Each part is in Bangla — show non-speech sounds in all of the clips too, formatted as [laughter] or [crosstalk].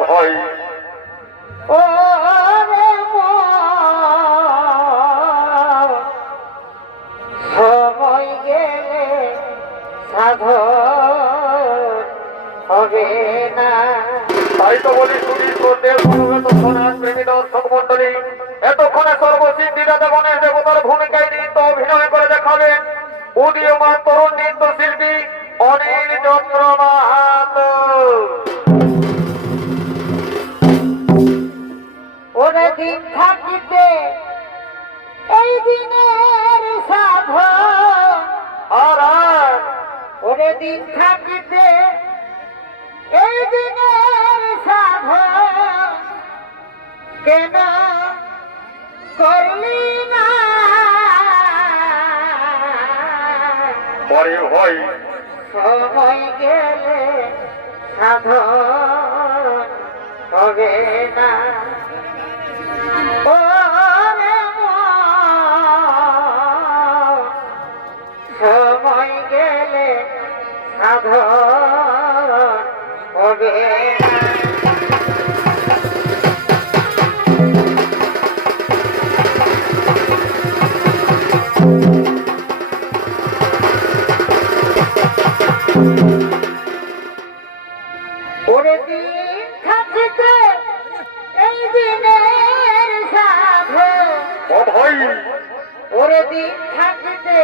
ভয়। সময় গেলে হবে না। তাই তো বলি শুধু শ্রদ্ধেয় সমবেত সনাত প্রেমী দর্শক মন্ডলী ওরে দিন থাকিতে এই দিনের সাধন কেন করলি না? পরে ভয় সময় গেলে সাধন হবে না। দিন থাকিতে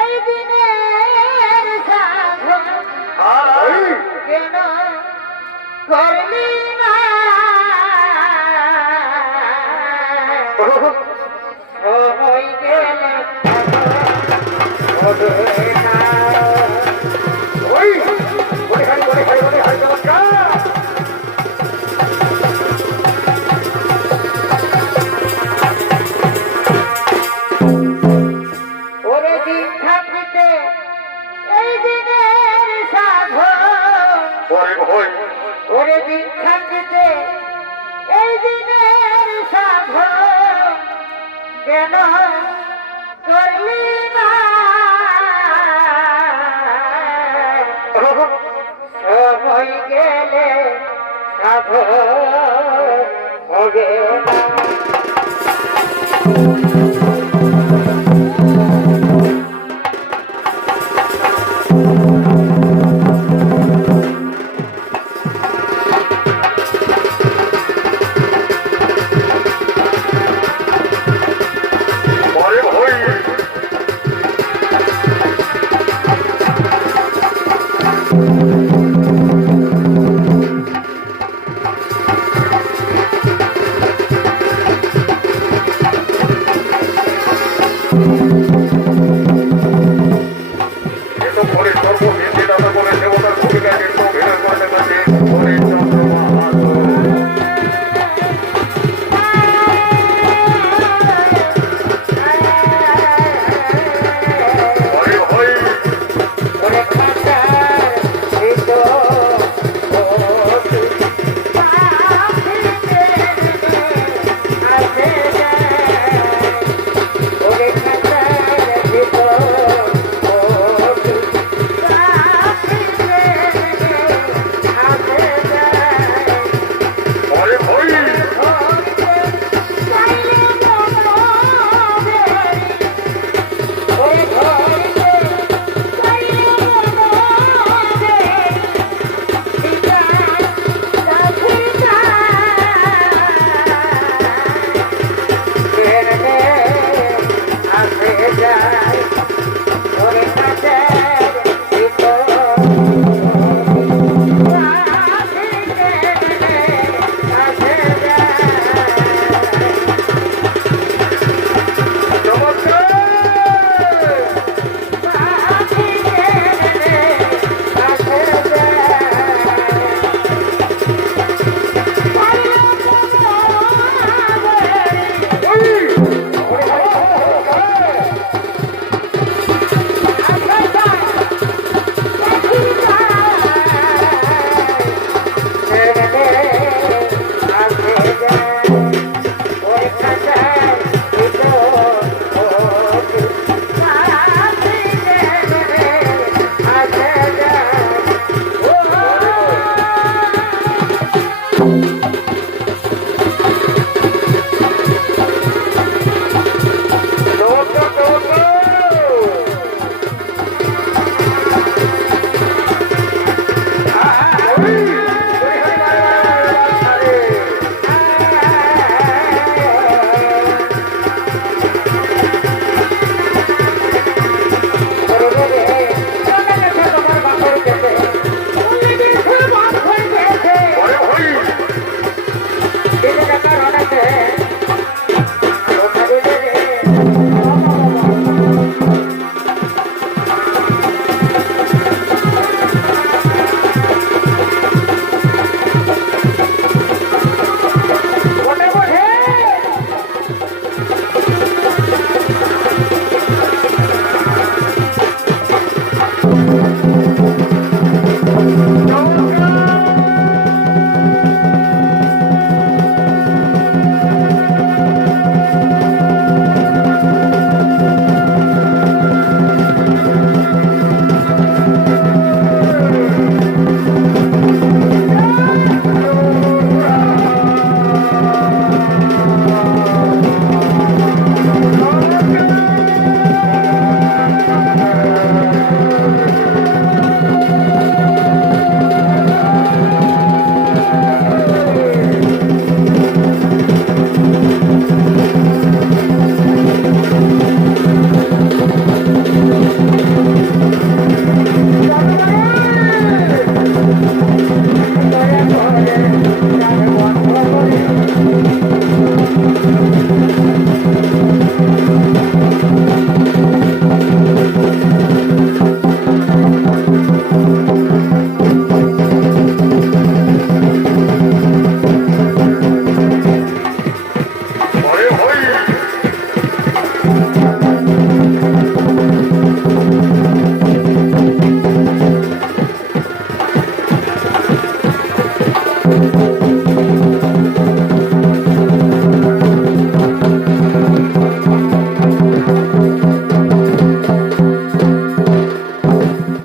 এই দিনের সাধন কেন করলি না? [laughs] সময় গেলে ওরে দিন থাকিতে এই দিনের সাধন কেন করলি গেলে সাধন হবে। না Eso por el cuerpo যায়